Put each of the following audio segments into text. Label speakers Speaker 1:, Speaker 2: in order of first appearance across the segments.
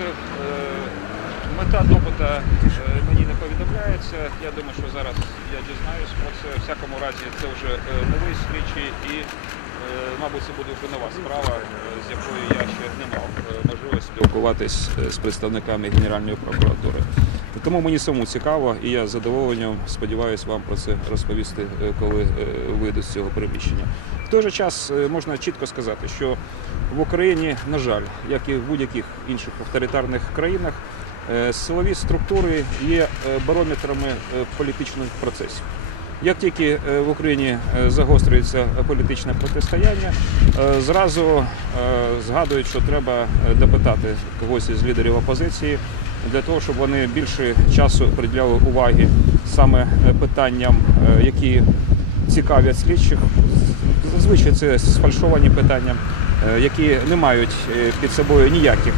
Speaker 1: Е, мета допита е, мені не повідомляється. Я думаю, що зараз я дізнаюсь про це. В всякому разі, це вже е, новий слідчий і, е, мабуть, це буде вже нова справа, з якою я ще не мав можливості спілкуватись з представниками Генеральної прокуратури. Тому мені самому цікаво, і я з задоволенням сподіваюся вам про це розповісти, коли вийду з цього приміщення. В той же час е, можна чітко сказати, що в Україні, на жаль, як і в будь-яких інших авторитарних країнах, е, силові структури є е, барометрами політичних процесів. Як тільки в Україні загострюється політичне протистояння, зразу згадують, що треба допитати когось із лідерів опозиції для того, щоб вони більше часу приділяли уваги саме питанням, які цікавлять слідчих. Зазвичай це сфальшовані питання, е, які не мають е, під собою ніяких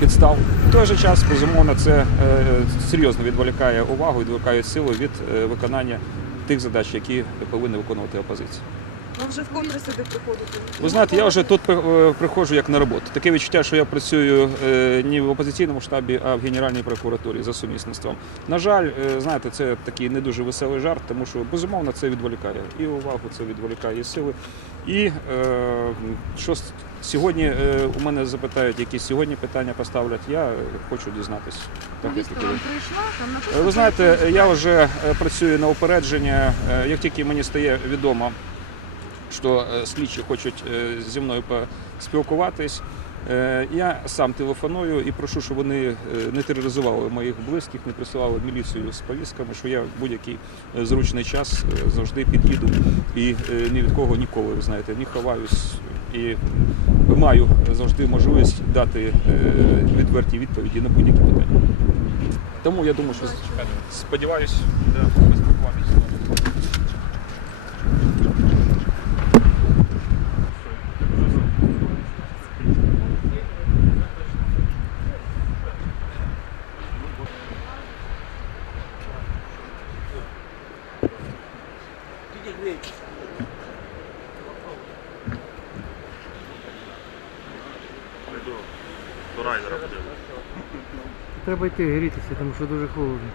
Speaker 1: підстав. В той же час, безумовно, це е, серйозно відволікає увагу, відволікає силу від виконання тих задач, які повинна виконувати опозиція.
Speaker 2: Ви вже вкотре сюди приходите?
Speaker 1: Ви знаєте, я вже тут е, приходжу як на роботу. Таке відчуття, що я працюю не в опозиційному штабі, а в Генеральній прокуратурі за сумісництвом. На жаль, е, знаєте, це такий не дуже веселий жарт, тому що безумовно це відволікає і увагу, це відволікає і сили. І е, що сьогодні е, у мене запитають, які сьогодні питання поставлять, я хочу дізнатися. Так, як
Speaker 2: написано...
Speaker 1: Ви знаєте, я вже е, працюю на упередження. Як тільки мені стає відомо, що е, слідчі хочуть е, зі мною поспілкуватись, е, я сам телефоную і прошу, щоб вони не тероризували моїх близьких, не присилали міліцію з повістками, що я в будь-який зручний час завжди під'їду і ні від кого ніколи, знаєте, не ховаюсь і маю завжди можливість дати відверті відповіді на будь-які питання. Тому я думаю, що сподіваюся, да, поспілкуватися.
Speaker 3: Треба йти грітися, тому що дуже холодно.